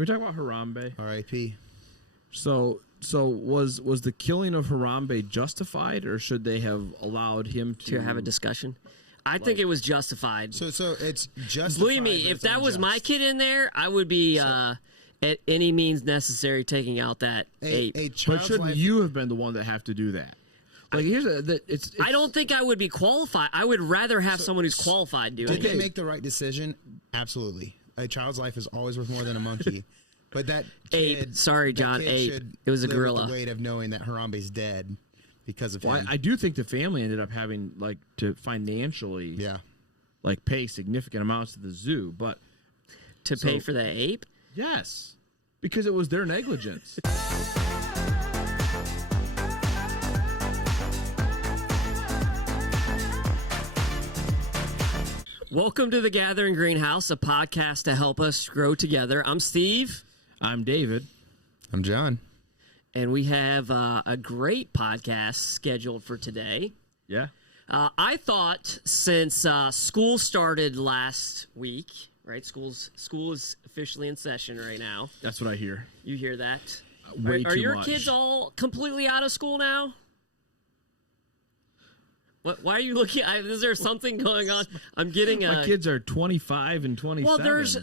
we talk about Harambe? R.I.P. So was the killing of Harambe justified, or should they have allowed him to have a discussion? I think it was justified. So it's justified. Believe me, if that was my kid in there, I would be at any means necessary taking out that ape. But shouldn't you have been the one that have to do that? Like it's I don't think I would be qualified. I would rather have someone who's qualified doing it. Did they make the right decision? Absolutely. A child's life is always worth more than a monkey. But that kid, ape. Sorry, John. Ape. It was a gorilla. The weight of knowing that Harambe's dead because of him. I do think the family ended up having to financially, pay significant amounts to the zoo, but to pay for the ape. Yes, because it was their negligence. Welcome to the Gathering Greenhouse, a podcast to help us grow together. I'm Steve. I'm David. I'm John. And we have a great podcast scheduled for today. Yeah. I thought since school started last week, right? School is officially in session right now. That's what I hear. You hear that? Are your much. kids all completely out of school now? What? Why are you looking? Is there something going on? I'm getting my kids are 25 and 27. Well, there's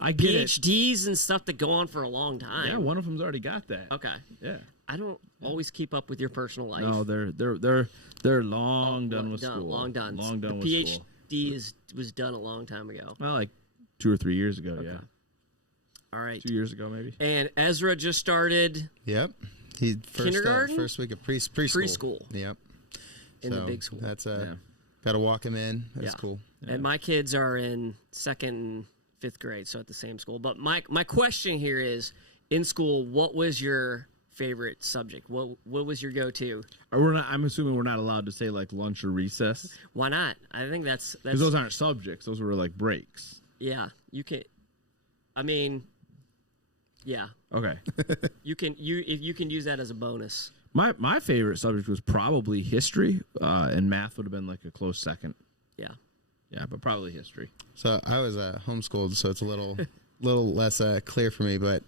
I get PhDs and stuff that go on for a long time. Yeah, one of them's already got that. Okay. Yeah. I don't always keep up with your personal life. No, they're long done with school. Long done. Long done the with school. PhD was done a long time ago. Well, like 2 or 3 years ago. Okay. Yeah. All right. 2 years ago, maybe. And Ezra just started. Yep. Kindergarten? First week of preschool. Preschool. Yep. In the big school. That's got to walk him in. That's cool. Yeah. And my kids are in 2nd and 5th grade, so at the same school. But my question here is, in school, what was your favorite subject? What was your go-to? I'm assuming we're not allowed to say like lunch or recess. Why not? I think that's because those aren't subjects. Those were like breaks. Yeah, you can. I mean, yeah. Okay. you can use that as a bonus. My favorite subject was probably history, and math would have been like a close second. Yeah. Yeah, but probably history. So I was homeschooled, so it's a little less clear for me, but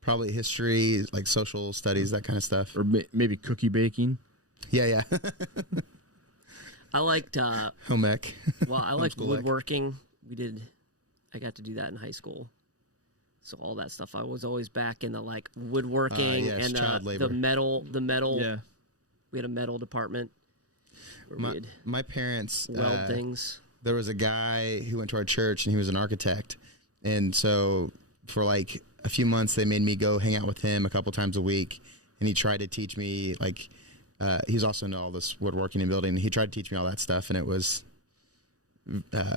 probably history, like social studies, that kind of stuff. Or maybe cookie baking. Yeah. I liked home ec. Well, I liked woodworking. I got to do that in high school. So all that stuff, I was always back in the like woodworking and the metal. Yeah, we had a metal department. My parents weld things. There was a guy who went to our church, and he was an architect, and so for like a few months, they made me go hang out with him a couple times a week, and he tried to teach me like he's also into all this woodworking and building. He tried to teach me all that stuff, and it was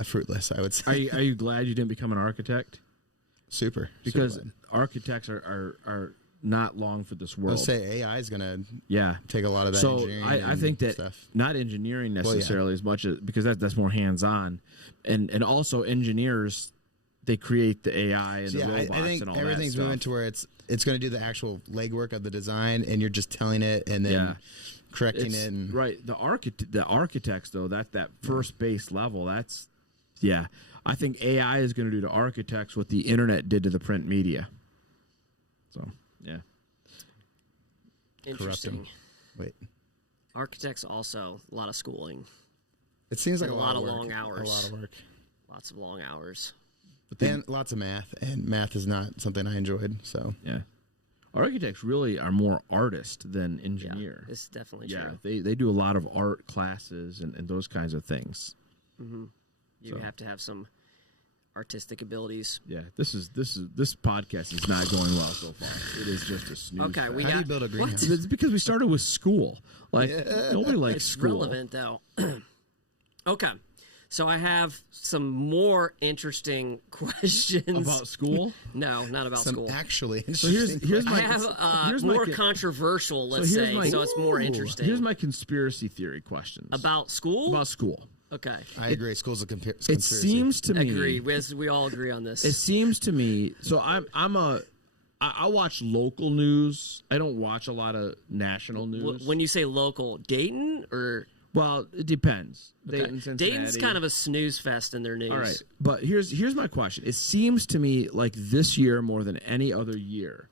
fruitless, I would say. Are you glad you didn't become an architect? Super. Because architects are not long for this world. I'll say AI is going to take a lot of that engineering. So I think that stuff. Not engineering necessarily as much as because that's more hands-on. And also engineers, they create the AI and the robots I think and all everything's that stuff. moving to where it's going to do the actual legwork of the design, and you're just telling it and then correcting it. And right. The architects, though, that first base level, that's I think AI is going to do to architects what the internet did to the print media. So, yeah. Interesting. Wait. Architects also, a lot of schooling. It seems like a lot of work. long hours. A lot of work. Lots of long hours. And lots of math, and math is not something I enjoyed. So yeah. Architects really are more artist than engineer. Yeah, it's definitely true. Yeah, they do a lot of art classes and those kinds of things. Mm-hmm. You have to have some artistic abilities. Yeah, this podcast is not going well so far. It is just a snooze. Okay, How do you build a greenhouse? It's because we started with school. Like nobody likes school. Relevant though. Okay, so I have some more interesting questions about school. No, not about some school. Actually, interesting. So here's my. I have more controversial. Let's say so. It's more interesting. Here's my conspiracy theory questions about school. About school. Okay. I agree. School's a conspiracy. It seems to me. Agree. We all agree on this. It seems to me. So I watch local news. I don't watch a lot of national news. When you say local, Dayton or Well, it depends. Okay. Dayton, Cincinnati. Dayton's kind of a snooze fest in their news. All right, but here's my question. It seems to me like this year more than any other year,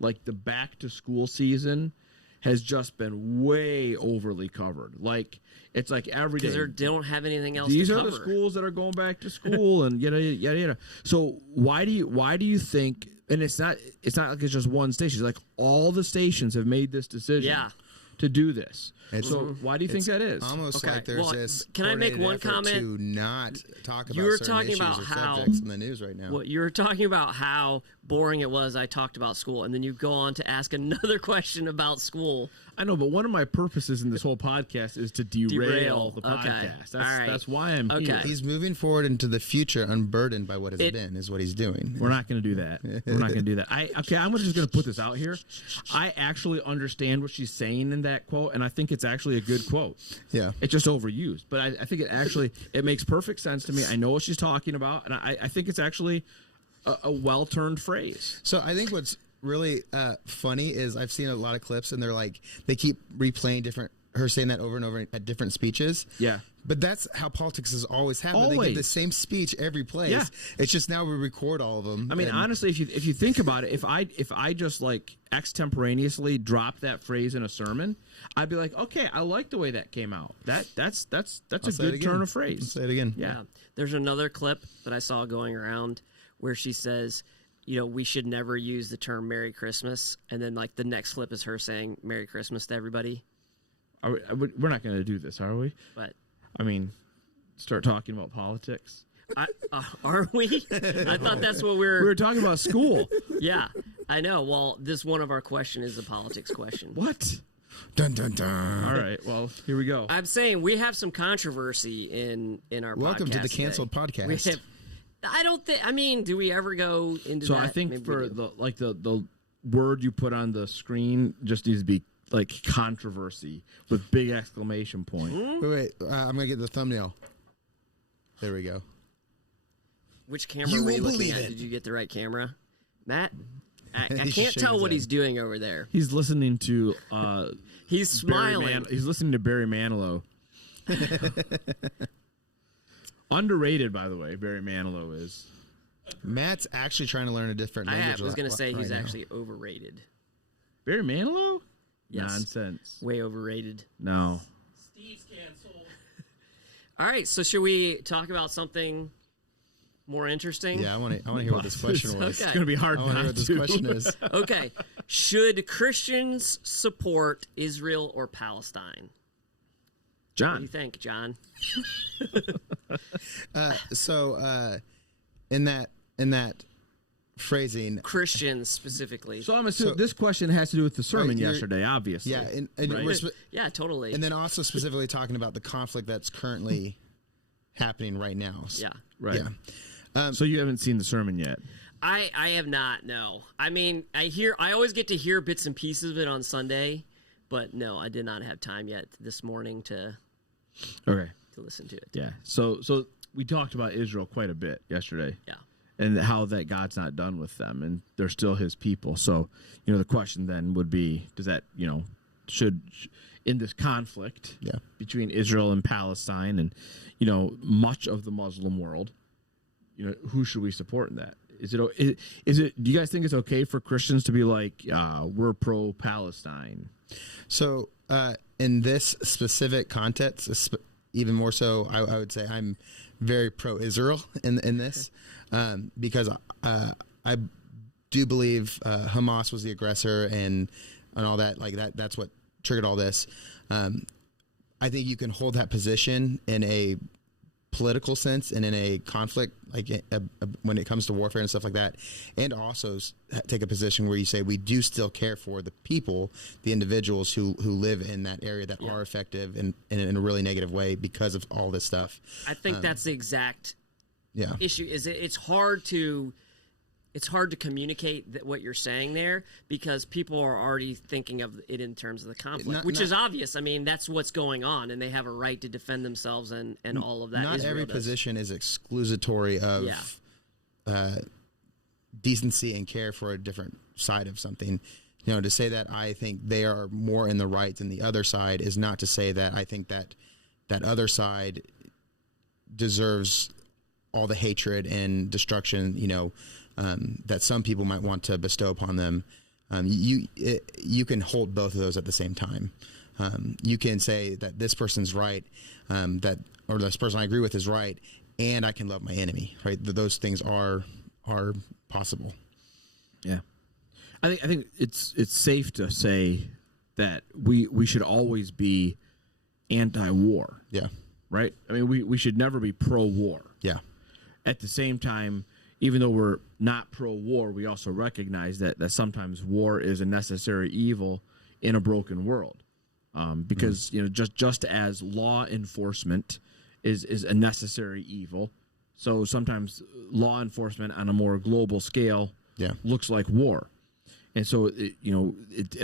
like the back to school season has just been way overly covered. Like it's like every day. Because they don't have anything else These to are cover. the schools that are going back to school and yada yada yada. So why do you think? And it's not like it's just one station. It's like all the stations have made this decision. Yeah. To do this. It's- So why do you think that is? Almost Okay, like there's well, this. can I make coordinated one effort comment? to not talk about You were certain talking issues about or how- subjects in the news right now. What you were talking about how boring it was. I talked about school, and then you go on to ask another question about school. I know, but one of my purposes in this whole podcast is to derail the Okay. podcast. All right. That's why I'm Okay. here. He's moving forward into the future, unburdened by what has been, is what he's doing. We're not going to do that. We're not going to do that. I'm just going to put this out here. I actually understand what she's saying in that quote, and I think it's actually a good quote. Yeah. It's just overused, but I think it makes perfect sense to me. I know what she's talking about, and I think it's actually a well-turned phrase. So I think what's really funny is I've seen a lot of clips, and they keep replaying her saying that over and over at different speeches. Yeah. But that's how politics has always happened. They Always. give the same speech every place. Yeah. It's just now we record all of them. I mean, and- honestly, if you think about it, if I just like extemporaneously drop that phrase in a sermon, I'd be like, okay, I like the way that came out. That's a I'll say it good again. turn of I'll phrase. say it again. Yeah. There's another clip that I saw going around where she says, we should never use the term Merry Christmas. And then, like, the next clip is her saying Merry Christmas to everybody. We're not going to do this, are we? But I mean, start talking about politics. are we? I thought that's what we We were talking about school. Yeah, I know. Well, this one of our question is a politics question. What? Dun dun dun. All right. Well, here we go. I'm saying we have some controversy in our Welcome to podcast the canceled today. podcast. We have, I don't think. I mean, do we ever go into So that? I think Maybe for we do. the word you put on the screen just needs to be like controversy with big exclamation point. Wait. I'm gonna get the thumbnail. There we go. Which camera You were you won't looking believe at? it. Did you get the right camera, Matt? I He's can't shaking tell his what head. he's doing over there. He's listening to He's smiling. he's listening to Barry Manilow. Underrated, by the way. Barry Manilow is. Matt's actually trying to learn a different I language. was going to say right he's now. actually overrated. Barry Manilow? Yes. Nonsense. Way overrated. No. Steve's canceled. All right, so should we talk about something more interesting? Yeah, I want to hear what this question was. It's going to be hard I want to hear not what this to. question is. Okay. Should Christians support Israel or Palestine? What do John. you think, John? In that phrasing, Christians specifically. So I'm assuming this question has to do with the sermon Right, you're- yesterday, obviously. yeah, and Right. Yeah, totally. and then also specifically talking about the conflict that's currently happening right now. yeah. Right. Yeah. So you haven't seen the sermon yet. I have not, no. I mean, I always get to hear bits and pieces of it on Sunday, but no, I did not have time yet this morning to Okay. listen to it. Yeah. So we talked about Israel quite a bit yesterday. Yeah. And how that God's not done with them and they're still his people. So, the question then would be, does that, should in this conflict Yeah. between Israel and Palestine and, much of the Muslim world, who should we support in that? Is it, do you guys think it's okay for Christians to be like, we're pro Palestine? So in this specific context, even more so, I would say I'm very pro-Israel in this because I do believe Hamas was the aggressor and all that. Like that's what triggered all this. I think you can hold that position in a political sense and in a conflict, like when it comes to warfare and stuff like that, and also take a position where you say we do still care for the people, the individuals who live in that area that are effective in a really negative way because of all this stuff. I think that's the exact Yeah. issue. Is it's hard to communicate what you're saying there because people are already thinking of it in terms of the conflict, which is obvious. I mean, that's what's going on, and they have a right to defend themselves and all of that. Not Israel every does. position is exclusatory of decency and care for a different side of something. To say that I think they are more in the right than the other side is not to say that I think that that other side deserves all the hatred and destruction, that some people might want to bestow upon them. You can hold both of those at the same time. You can say that this person's right, or this person I agree with is right, and I can love my enemy. Right? Those things are possible. Yeah, I think it's safe to say that we should always be anti-war. Yeah. Right. I mean, we should never be pro-war. Yeah. At the same time, even though we're not pro-war, we also recognize that sometimes war is a necessary evil in a broken world. Because just as law enforcement is a necessary evil, so sometimes law enforcement on a more global scale looks like war. And so,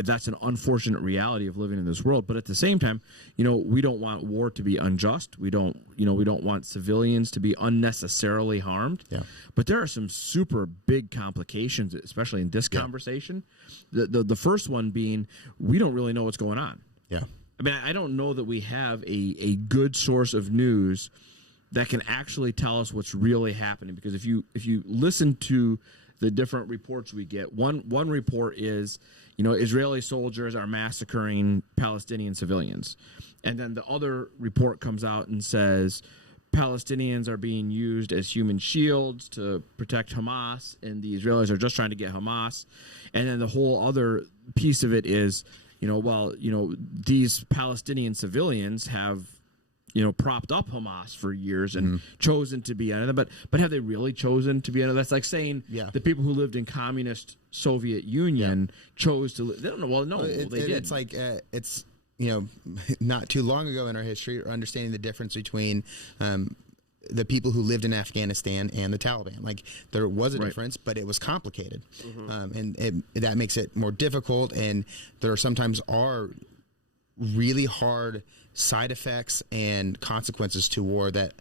that's an unfortunate reality of living in this world. But at the same time, we don't want war to be unjust. We don't want civilians to be unnecessarily harmed. Yeah. But there are some super big complications, especially in this conversation. The first one being, we don't really know what's going on. Yeah. I mean, I don't know that we have a good source of news that can actually tell us what's really happening. Because if you listen to the different reports we get, one report is, Israeli soldiers are massacring Palestinian civilians. And then the other report comes out and says Palestinians are being used as human shields to protect Hamas, and the Israelis are just trying to get Hamas. And then the whole other piece of it is, these Palestinian civilians have, propped up Hamas for years and chosen to be under them. But have they really chosen to be under? That's like saying the people who lived in communist Soviet Union chose to. They don't know. Well, no, they did. It's like not too long ago in our history, understanding the difference between the people who lived in Afghanistan and the Taliban. Like, there was a difference, but it was complicated, and that makes it more difficult. And there sometimes are really hard side effects and consequences to war that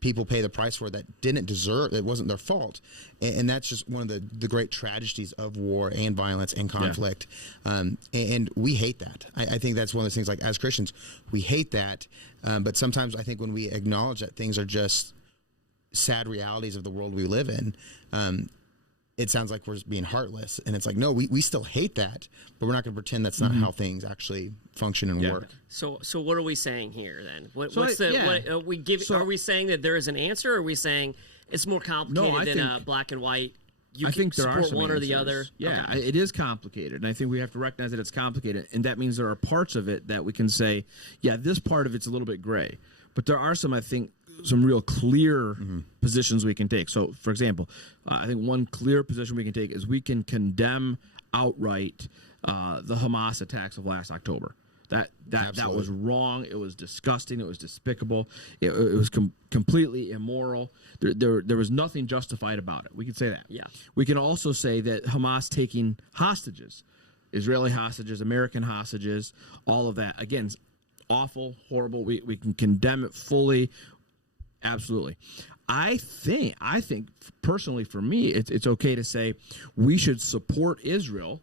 people pay the price for that didn't deserve. It wasn't their fault, and that's just one of the great tragedies of war and violence and conflict. And we hate that. I think that's one of those things. Like, as Christians, we hate that, but sometimes I think when we acknowledge that things are just sad realities of the world we live in, it sounds like we're being heartless. And it's like, no, we still hate that, but we're not going to pretend that's not how things actually function and work. So what are we saying here then? Are we saying that there is an answer, or are we saying it's more complicated than black and white? I think there are some one answers. Or the other. Yeah, it is complicated, and I think we have to recognize that it's complicated, and that means there are parts of it that we can say, this part of it's a little bit gray, but there are some, I think, some real clear positions we can take. So, for example, I think one clear position we can take is we can condemn outright the Hamas attacks of last October. That was wrong. It was disgusting. It was despicable. It was completely immoral. There was nothing justified about it. We can say that. Yeah. We can also say that Hamas taking hostages, Israeli hostages, American hostages, all of that, again, awful, horrible. We can condemn it fully. Absolutely. I think personally, for me, it's okay to say we should support Israel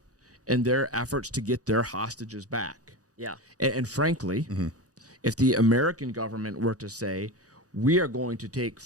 in their efforts to get their hostages back. Yeah. And frankly, if the American government were to say we're going to take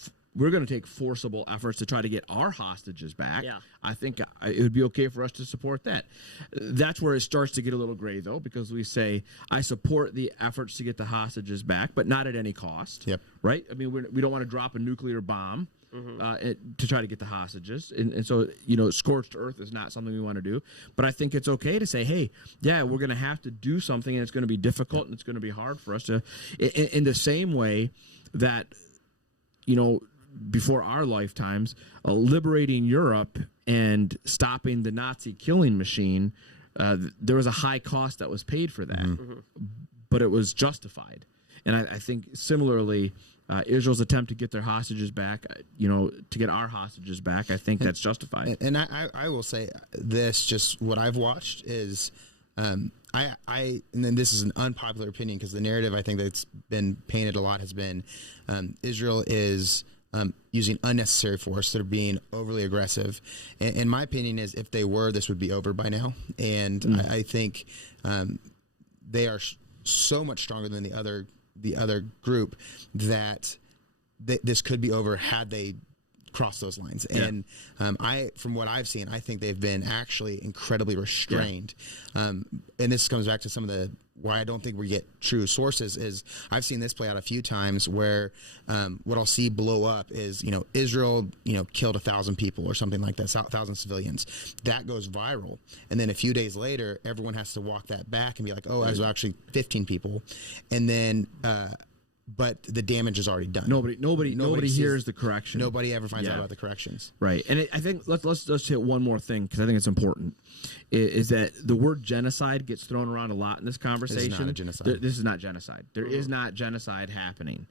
forcible efforts to try to get our hostages back, I think it would be okay for us to support that. That's where it starts to get a little gray, though, because we say, I support the efforts to get the hostages back, but not at any cost. Yep. Right? I mean, we don't want to drop a nuclear bomb to try to get the hostages. And so, scorched earth is not something we want to do. But I think it's okay to say, hey, we're going to have to do something, and it's going to be difficult, and it's going to be hard for us to, in the same way that, before our lifetimes, liberating Europe and stopping the Nazi killing machine, there was a high cost that was paid for that, but it was justified. And I think similarly, Israel's attempt to get their hostages back, to get our hostages back, I think that's justified. And I will say this, just what I've watched is, and then this is an unpopular opinion, because the narrative I think that's been painted a lot has been Israel is using unnecessary force. They're being overly aggressive. And my opinion is, if they were, this would be over by now. And I think they are so much stronger than the other the other group that this could be over had they crossed those lines. And from what I've seen, I think they've been actually incredibly restrained. And this comes back to some of the why I don't think we get true sources is I've seen this play out a few times where what I'll see blow up is, Israel, killed 1,000 people or something like that, 1,000 civilians. That goes viral. And then a few days later, everyone has to walk that back and be like, oh, it was actually 15 people. And then, but the damage is already done. Nobody hears the correction. Nobody ever finds out about the corrections. Right. And I think let's hit one more thing because I think it's important. Is that the word genocide gets thrown around a lot in this conversation? This is not a genocide. This is not genocide. There is not genocide happening.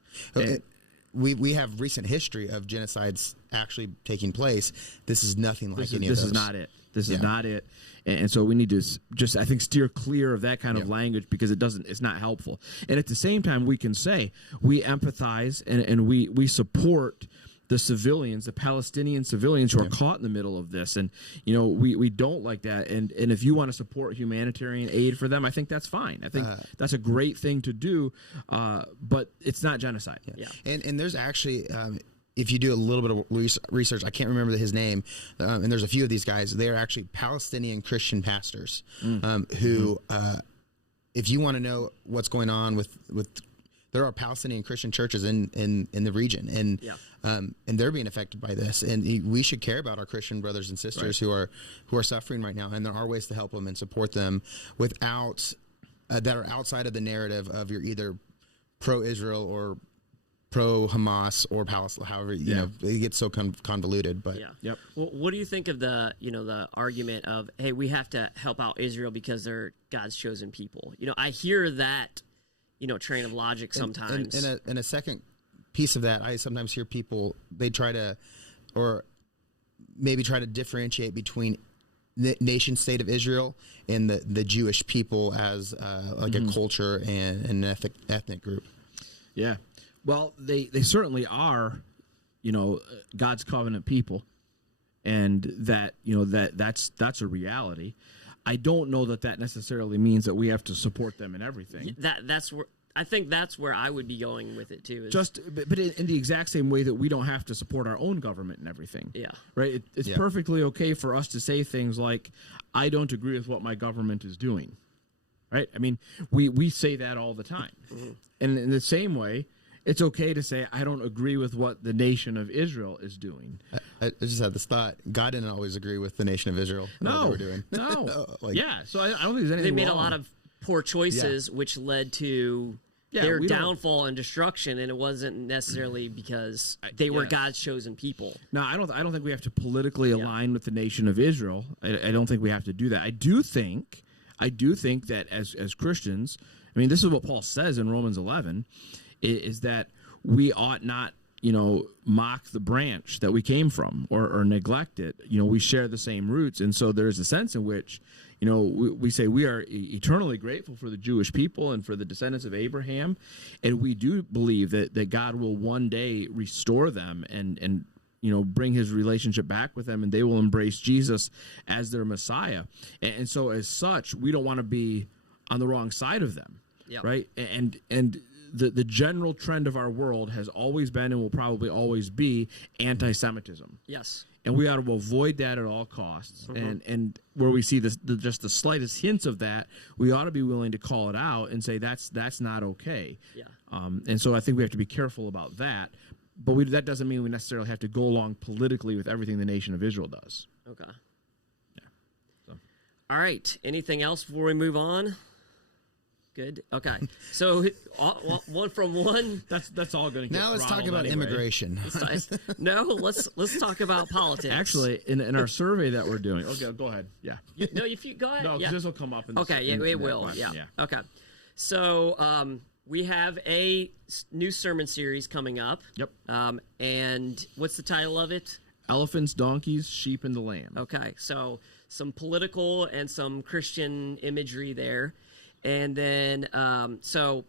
We have recent history of genocides actually taking place. This is nothing like any of those. This is not it. This is not it. And so we need to just, I think, steer clear of that kind of language because it's not helpful. And at the same time, we can say we empathize and we support the civilians, the Palestinian civilians who are caught in the middle of this. And, we don't like that. And if you want to support humanitarian aid for them, I think that's fine. I think that's a great thing to do, but it's not genocide. Yeah. And there's actually... if you do a little bit of research, I can't remember his name, and there's a few of these guys. They are actually Palestinian Christian pastors who, if you want to know what's going on with there are Palestinian Christian churches in the region, and they're being affected by this, and we should care about our Christian brothers and sisters who are suffering right now, and there are ways to help them and support them without that are outside of the narrative of you're either pro-Israel or pro-Hamas or Palestine, however, it gets so convoluted. But Well, what do you think of the argument of, hey, we have to help out Israel because they're God's chosen people? I hear that, train of logic sometimes. And a second piece of that, I sometimes hear people, they try to differentiate between the nation state of Israel and the Jewish people as a culture and an ethnic group. Yeah. Well, they certainly are, God's covenant people, and that's a reality. I don't know that necessarily means that we have to support them in everything. That's where I think that's where I would be going with it too. But in the exact same way that we don't have to support our own government and everything. Yeah. Right. It's perfectly okay for us to say things like, "I don't agree with what my government is doing." Right. I mean, we say that all the time, and in the same way. It's okay to say, I don't agree with what the nation of Israel is doing. I just had this thought. God didn't always agree with the nation of Israel. What they were doing. No. So I don't think there's anything They made wrong. a lot of poor choices, which led to their downfall and destruction, and it wasn't necessarily because they were God's chosen people. No, I don't think we have to politically align with the nation of Israel. I don't think we have to do that. I do think that as Christians, I mean, this is what Paul says in Romans 11, is that we ought not, mock the branch that we came from or neglect it. We share the same roots. And so there's a sense in which, we say we are eternally grateful for the Jewish people and for the descendants of Abraham. And we do believe that God will one day restore them and bring his relationship back with them, and they will embrace Jesus as their Messiah. And so as such, we don't want to be on the wrong side of them. Right. And the general trend of our world has always been and will probably always be anti-Semitism. Yes. And we ought to avoid that at all costs. And where we see just the slightest hints of that, we ought to be willing to call it out and say that's not okay. Yeah. And so I think we have to be careful about that. But that doesn't mean we necessarily have to go along politically with everything the nation of Israel does. Okay. Yeah. So. All right. Anything else before we move on? Good. Okay. So one from one. That's all going to get now. Let's talk about anyway. Immigration. Let's talk about politics. Actually, in our survey that we're doing. Okay, go ahead. Yeah. If you go ahead. No, because this will come up. It will. Yeah. Okay. So we have a new sermon series coming up. Yep. And what's the title of it? Elephants, donkeys, sheep, and the lamb. Okay. So some political and some Christian imagery there. And then, so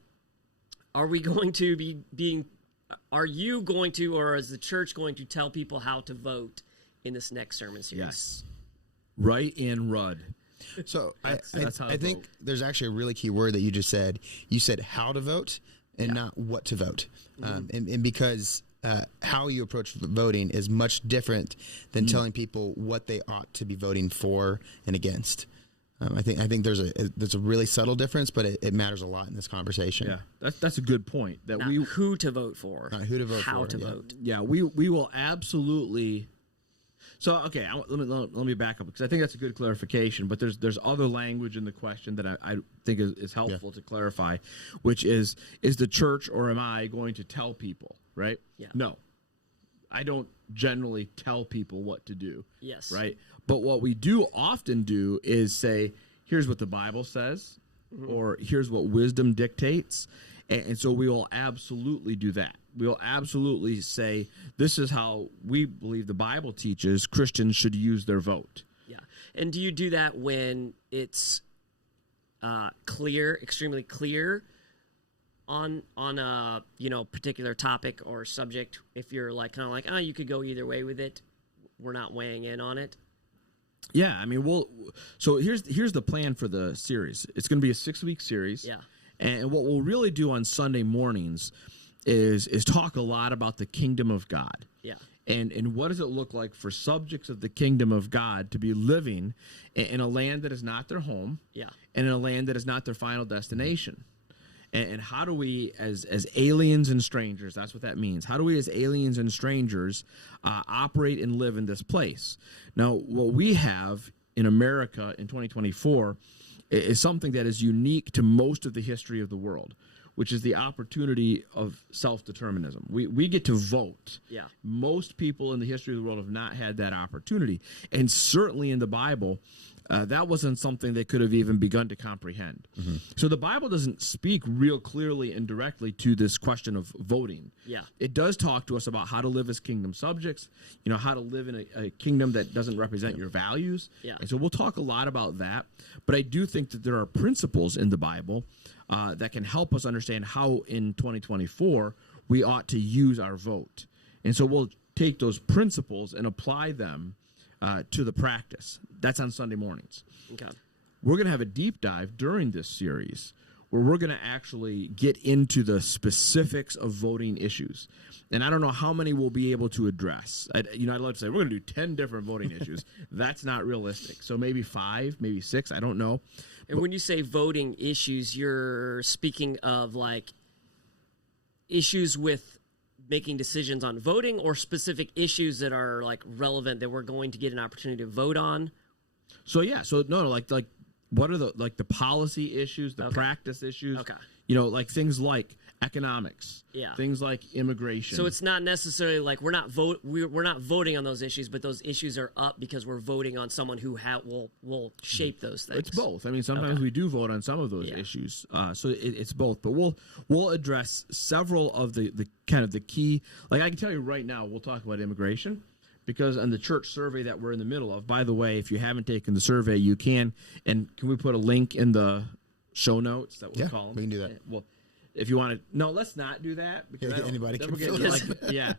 are we going to are you going to, or is the church going to tell people how to vote in this next sermon series? Yes. Right in Rudd. So that's how I think there's actually a really key word that you just said. You said how to vote, and not what to vote. And because how you approach voting is much different than telling people what they ought to be voting for and against. I think there's a really subtle difference, but it matters a lot in this conversation. Yeah, that's a good point. That Not who to vote for, Not who to vote how for, to yeah. vote. Yeah, we will absolutely. So okay, let me back up because I think that's a good clarification. But there's other language in the question that I think is helpful to clarify, which is the church or am I going to tell people, right? Yeah. No, I don't generally tell people what to do. Yes. Right. But what we do often do is say, here's what the Bible says, or here's what wisdom dictates. And so we will absolutely do that. We will absolutely say, this is how we believe the Bible teaches Christians should use their vote. Yeah. And do you do that when it's clear, extremely clear on a particular topic or subject? If you're like kind of like, you could go either way with it, we're not weighing in on it. Yeah, I mean, so here's the plan for the series. It's going to be a 6-week series. Yeah. And what we'll really do on Sunday mornings is talk a lot about the kingdom of God. Yeah. And what does it look like for subjects of the kingdom of God to be living in a land that is not their home, Yeah. and in a land that is not their final destination? And how do we, as aliens and strangers, that's what that means. How do we, as aliens and strangers, operate and live in this place? Now, what we have in America in 2024 is something that is unique to most of the history of the world, which is the opportunity of self-determinism. We get to vote. Yeah. Most people in the history of the world have not had that opportunity. And certainly in the Bible, that wasn't something they could have even begun to comprehend. So the Bible doesn't speak real clearly and directly to this question of voting. Yeah. It does talk to us about how to live as kingdom subjects, how to live in a kingdom that doesn't represent your values. Yeah. And so we'll talk a lot about that. But I do think that there are principles in the Bible that can help us understand how in 2024 we ought to use our vote. And so we'll take those principles and apply them to the practice. That's on Sunday mornings. Okay. We're going to have a deep dive during this series where we're going to actually get into the specifics of voting issues. And I don't know how many we'll be able to address. I'd love to say we're going to do 10 different voting issues. That's not realistic. So maybe 5, maybe 6, I don't know. And when you say voting issues, you're speaking of like issues with making decisions on voting, or specific issues that are like relevant that we're going to get an opportunity to vote on? So yeah, like what are the policy issues, the practice issues? Okay. Like things like economics. Yeah. Things like immigration. So it's not necessarily like we're not voting on those issues, but those issues are up because we're voting on someone who will shape those things. It's both. I mean, sometimes we do vote on some of those issues. So it's both. But we'll address several of the kind of the key. Like I can tell you right now, we'll talk about immigration. Because on the church survey that we're in the middle of, by the way, if you haven't taken the survey, you can. And can we put a link in the show notes that we'll call them? We can do that. Well, if you want to, no, let's not do that because Anybody can get, fill it. yeah.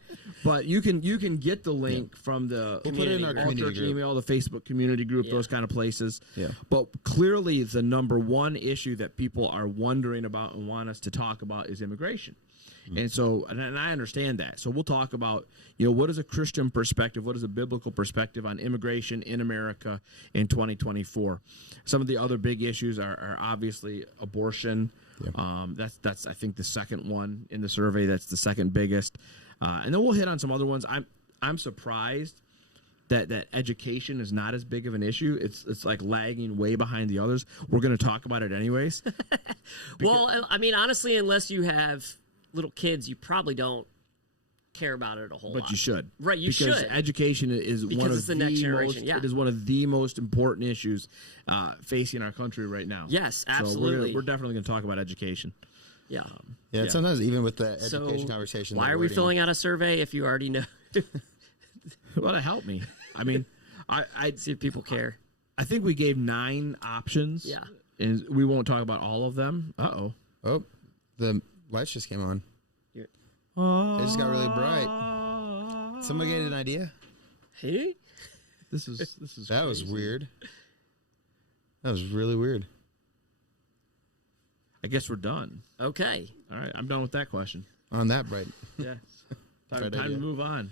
But you can get the link from the We'll put it in our community church group. email, the Facebook community group, those kind of places. Yeah. But clearly, the number one issue that people are wondering about and want us to talk about is immigration. And so, and I understand that. So we'll talk about, what is a Christian perspective? What is a biblical perspective on immigration in America in 2024? Some of the other big issues are obviously abortion. That's I think the second one in the survey. That's the second biggest. And then we'll hit on some other ones. I'm surprised that education is not as big of an issue. It's like lagging way behind the others. We're going to talk about it anyways. Well, I mean, honestly, unless you have little kids, you probably don't care about it a whole lot. But you should. Right, you because should. Education is Because one of it's the next generation, most, it is one of the most important issues facing our country right now. Yes, So absolutely. we're definitely going to talk about education. Yeah. Yeah, sometimes even with the So education conversation. why the are we wording- filling out a survey if you already know? Well, to help me. I mean, I'd See if people care. I think we gave 9 options. Yeah. And we won't talk about all of them. Uh-oh. Oh, the lights just came on. It just got really bright. Someone get an idea? Hey? This is That was crazy. weird. That was really weird. I guess we're done. Okay. All right, I'm done with that question. On that, right? Yeah. Time Right to idea. move on.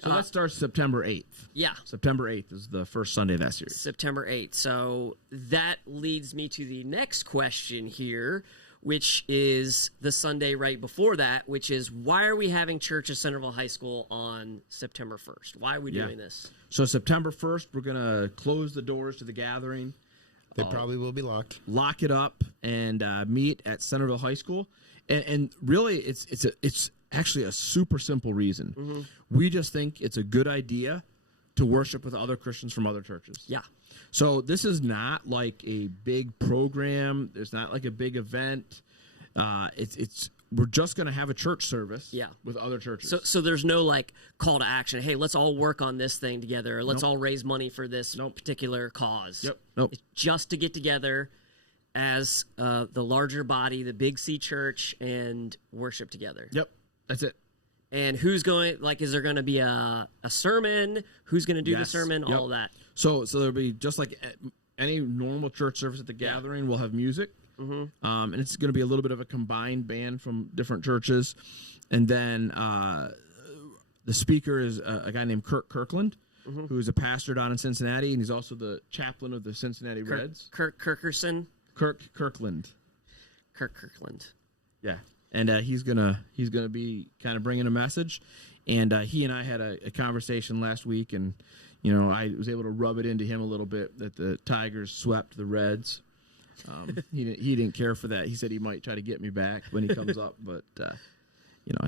So that starts September 8th. Yeah. September 8th is the first Sunday of that series. September 8th. So that leads me to the next question here, which is the Sunday right before that, which is why are we having church at Centerville High School on September 1st? Why are we doing this? So September 1st, we're going to close the doors to the gathering, They probably will be locked. lock it up, and meet at Centerville High School. And really, it's actually a super simple reason. Mm-hmm. We just think it's a good idea to worship with other Christians from other churches. Yeah. So this is not like a big program. There's not like a big event. We're just going to have a church service with other churches. So there's no like call to action. Hey, let's all work on this thing together. Or let's all raise money for this particular cause. Nope. It's just to get together as the larger body, the Big C Church, and worship together. Yep. That's it. And who's going? Like, is there going to be a sermon? Who's going to do the Yes. sermon? Yep. All of that. So there'll be just like any normal church service at the gathering. We'll have music, and it's going to be a little bit of a combined band from different churches. And then the speaker is a guy named Kirk Kirkland, who is a pastor down in Cincinnati, and he's also the chaplain of the Cincinnati Reds. Kirk Kirkland. Yeah, and he's gonna be kind of bringing a message. And he and I had a conversation last week, and I was able to rub it into him a little bit that the Tigers swept the Reds. He didn't care for that. He said he might try to get me back when he comes up, but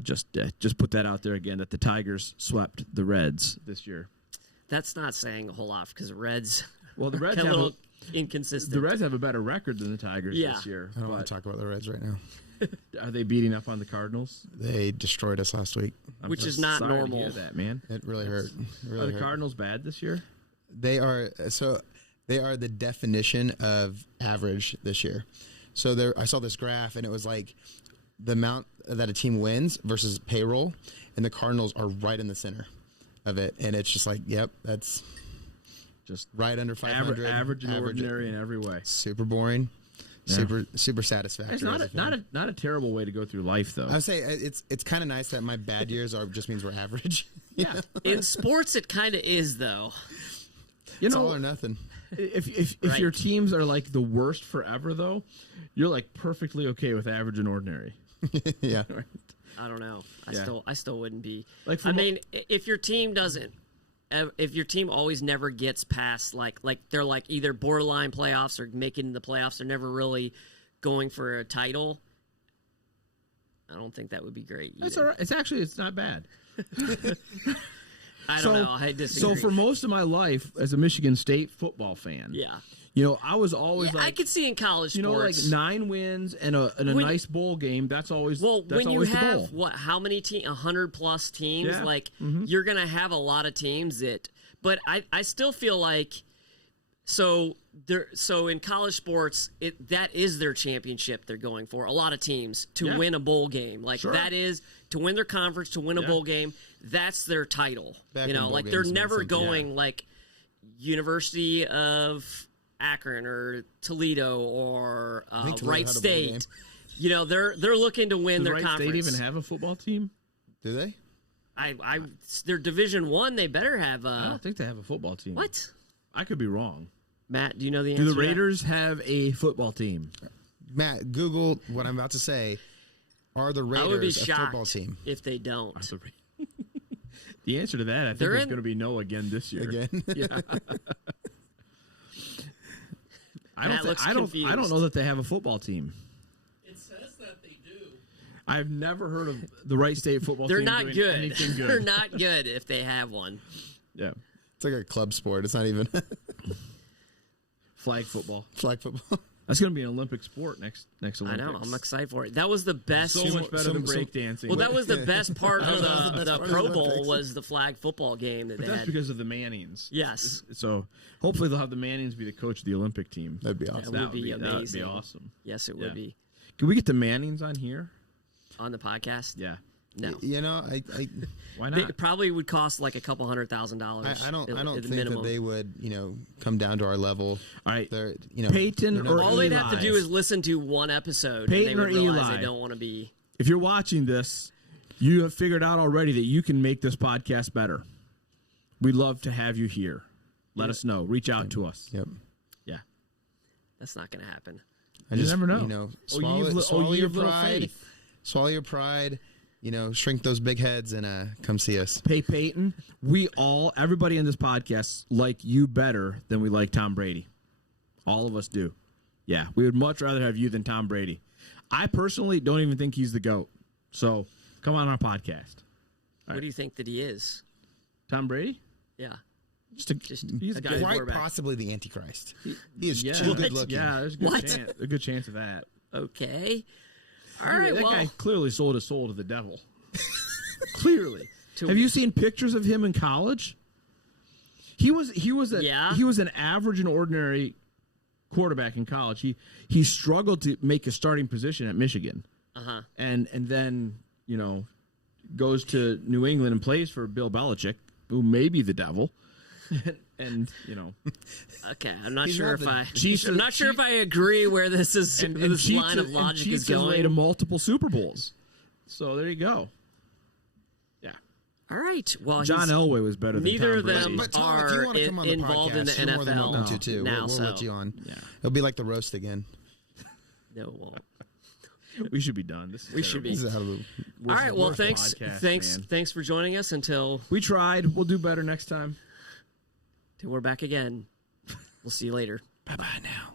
just put that out there again that the Tigers swept the Reds this year. That's not saying a whole lot because Reds. Well, the Reds a have little inconsistent. the Reds have a better record than the Tigers this year. I don't want to talk about the Reds right now. Are they beating up on the Cardinals? They destroyed us last week. Which is not sorry to normal. hear that, man. It really hurt. It Are really the hurt. Cardinals bad this year? They are the definition of average this year. So I saw this graph, and it was like the amount that a team wins versus payroll, and the Cardinals are right in the center of it. And it's just like, yep, that's Just right under 500. average and ordinary in every way. Super boring. Super satisfactory. It's not a terrible way to go through life, though. I would say it's kind of nice that my bad years just means we're average. Yeah, In sports, it kind of is though. It's all or nothing. If Right. your teams are like the worst forever, though, you're like perfectly okay with average and ordinary. Yeah. I don't know. Yeah. I still wouldn't be. Like for I mean, if your team doesn't, if your team always never gets past like they're like either borderline playoffs or making the playoffs, they're never really going for a title. I don't think that would be great. It's either. all right. It's not bad. I don't know. I disagree. So for most of my life as a Michigan State football fan, yeah, I was always I like, could see in college like sports. 9 wins and a When- nice bowl game. That's always Well, that's when you always the have goal. how many 100+ teams, Yeah. like you're gonna have a lot of teams that. But I still feel like so in college sports that is their championship they're going for. A lot of teams to Yeah. win a bowl game, like Sure. that is to win their conference, to win a Yeah. bowl game. That's their title. Back when bowl like games they're meant never something. going like University of Akron or Toledo or think Toledo Wright had a bowl State. game. They're looking to win Does their Wright conference. State even have a football team? Do they? They're Division One. They better have I don't think they have a football team. what? I could be wrong. Matt, do you know the answer? Do the to that? Raiders have a football team? Matt, Google what I'm about to say. Are the I would be Raiders a shocked football team? if they don't. The answer to that, I think, They're is in- going to be no again this year. Again? Yeah. Matt looks I don't confused. know that they have a football team. It says that they do. I've never heard of the Wright State football They're team not doing good. anything good. They're not good if they have one. Yeah. It's like a club sport. It's not even Flag football. flag football. That's going to be an Olympic sport next I Olympics. know. I'm excited for it. That was the best. So much better than breakdancing. Well, that was the best part of the part of Pro the Bowl Olympics. was the flag football game that But they that's had. because of the Mannings. Yes. So hopefully they'll have the Mannings be the coach of the Olympic team. That'd be awesome. That would be That would amazing. be awesome. Yes, it Yeah. would be Can we get the Mannings on here? on the podcast. Yeah. No. You know, Why not? It probably would cost like a couple $100,000. I don't at the think minimum. that they would, come down to our level. All right. They're, Peyton they're not- or All they'd have to Eli. do is listen to one episode, Peyton and they would or realize Eli. they don't want to be. If you're watching this, you have figured out already that you can make this podcast better. We'd love to have you here. Let us know. Reach out to us. Yep. Yeah. That's not going to happen. I You never know. Swallow ye your of little pride. faith. Swallow your pride. Shrink those big heads and come see us. Hey, Peyton, everybody in this podcast like you better than we like Tom Brady. All of us do. Yeah, we would much rather have you than Tom Brady. I personally don't even think he's the GOAT. So come on our podcast. What do you think that he is? Tom Brady? Yeah. He's a guy. good Quite quarterback. possibly the Antichrist. He is Yeah, too good looking. Yeah, there's a good What? chance. A good chance of that. Okay. All right. That Well, guy clearly sold his soul to the devil. Clearly. To- Have you seen pictures of him in college? He was Yeah. an average and ordinary quarterback in college. He struggled to make a starting position at Michigan. Uh-huh. And then, goes to New England and plays for Bill Belichick, who may be the devil. and Okay. I'm not He's sure not if the- I. Chiefs- I'm not sure if I agree where this is. and this Chiefs- line of and logic Chiefs is has led to going. multiple Super Bowls. So there you go. Yeah. All right. Well, John he's- Elway was better than neither Tom of them Brady. But Tom, if are you want to come on the involved in the podcast, you're more than NFL welcome to too. now. We'll so let you on. Yeah. It'll be like the roast again. no, it won't. We should be done. This is We should be. This is out of the- All right. Well, worst thanks. podcast, Thanks. man. Thanks for joining us until We tried. We'll do better next time. we're back again. We'll see you later. Bye-bye now.